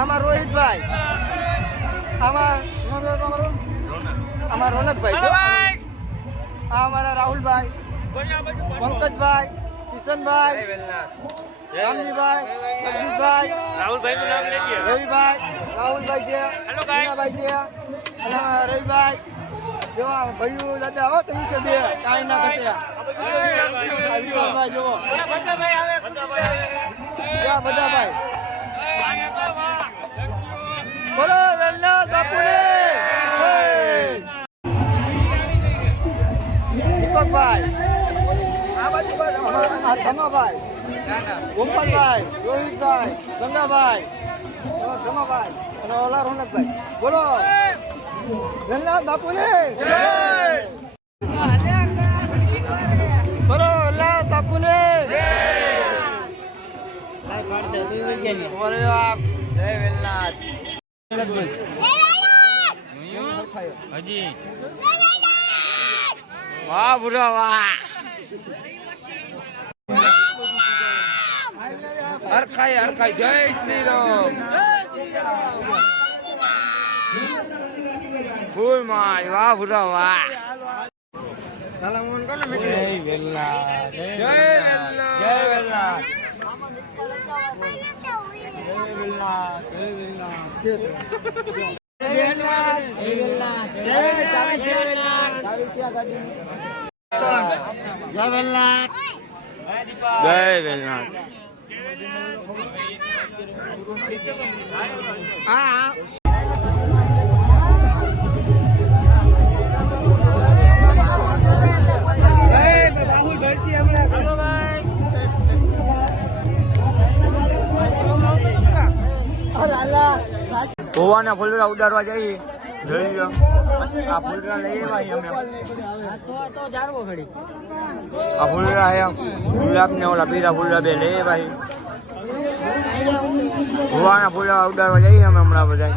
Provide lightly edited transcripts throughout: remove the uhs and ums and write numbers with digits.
આમાં રોહિતભાઈ, આમાં રોનકભાઈ, આ અમારા રાહુલભાઈ, પંકજભાઈ, કિશનભાઈ, રામજીભાઈ, જગદીશભાઈ, રવિભાઈ, રાહુલભાઈ છે, મીનાભાઈ છે, અને રવિભાઈ જેવા ભાઈઓ દાદા આવો તો છે બે કાંઈ ના ઘટ્યા. વિશાલભાઈ જુઓ બધા ભાઈ બોલો વેલના બાપુને. દીપકભાઈ, આ બાજુ ધમાભાઈ, ગોપાલભાઈ, રોહિતભાઈ, ગંગાભાઈ, ધમાભાઈ અને ઓલા રોનકભાઈ. બોલો વેલના બાપુને જય. બોલો વેલના બાપુને જય. જય વેલનાથ. હજી વાહ બુરા વાહ. હરખાઈ હરખાઈ. જય શ્રી રામ. ફૂલ માં વાહ બુરા વાહ. જય વેલનાથ. જય વેલનાથ. જય વેલનાથ. ગોવાના ફૂલડા ઉડાડવા જઈએ. જોઈ લો આ ફૂલડા લઈ આવ્યા અમે. આ ફૂલડા ગુલાબ ને ઓલા પીળા ફૂલડા બે લઈ આવ્યા. ગોવાના ફૂલડા ઉડાડવા જઈએ અમે હમણાં બધા.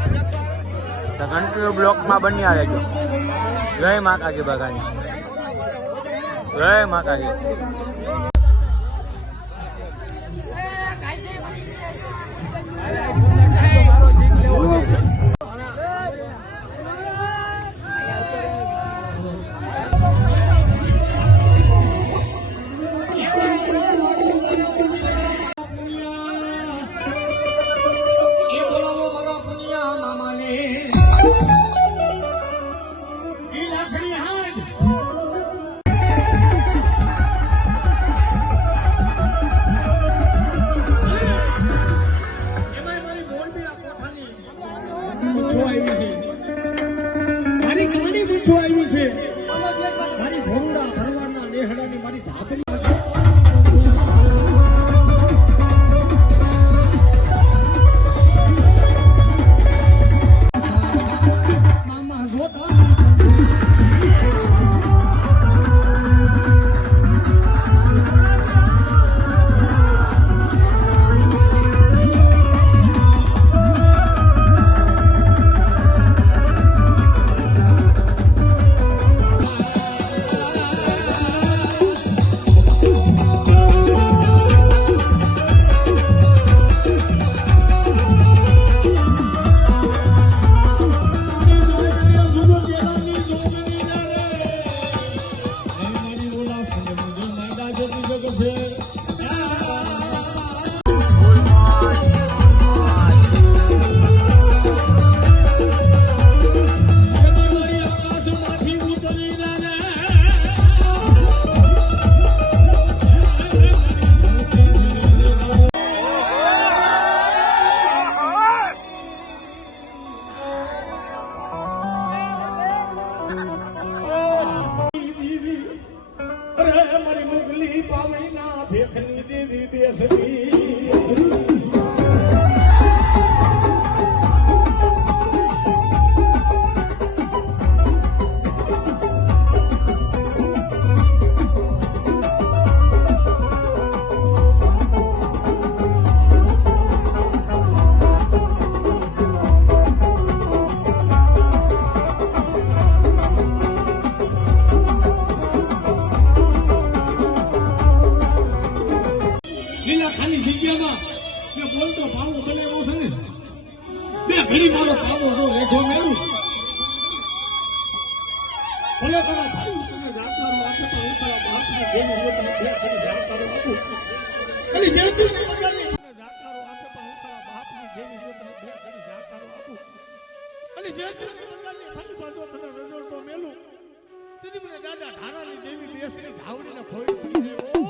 કન્ટિન્યુ બ્લોકમાં બન્યા રહેજો. જય માતાજી બધાની. જય માતાજી. મારી કાની મૂછો આવી છે. મારી ભોળા ભરવાના નેહડાની મારી ધાતરી. ઘડી મારો કામો જો રેઠો મેળું ભલે તારા ભાઈ તમે જાણકારો આપે તો હું તારા બાપની જેવી હું તને બે ઘડી જાણકારો આપું અને જેવી તમે જાણકારો આપે તો હું તારા બાપની જેવી હું તને બે ઘડી જાણકારો આપું અને જેવી પ્રકારની ખાલી બાજુ તને રજોડતો મેલું તેથી મને દાદા ધારાની દેવી બેસરી ઝાવડીને ખોઈ પડી ઓ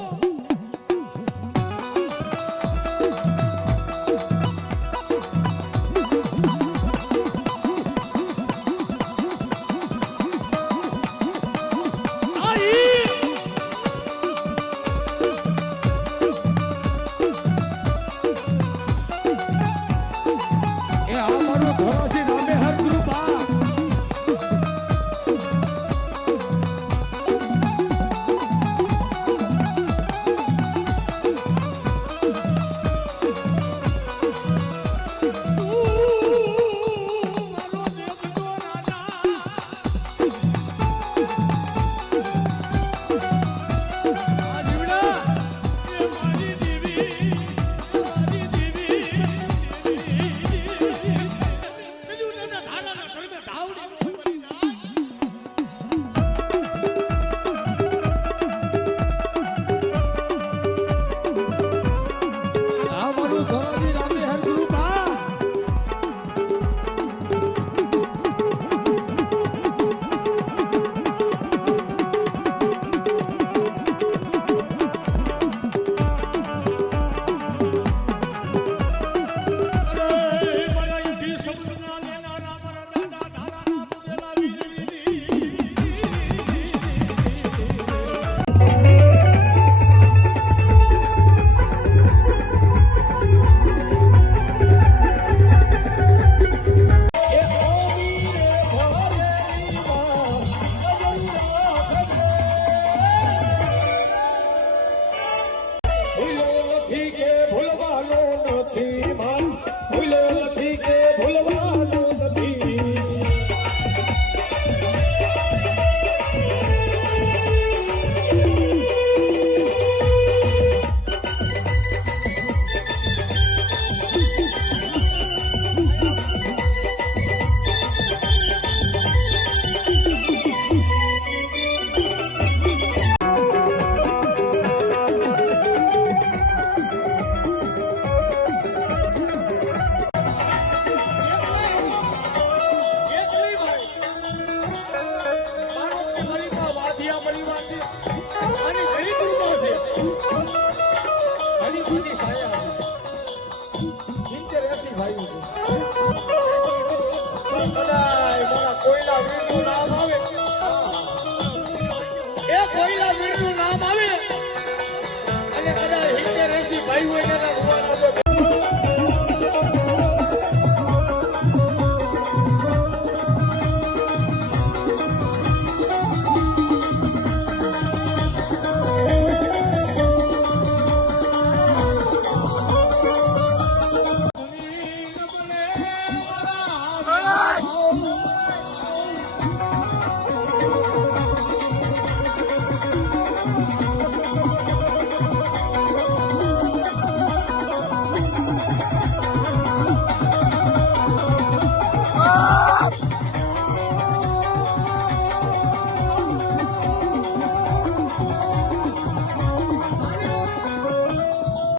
કોઈના વિરુદ્ધ ના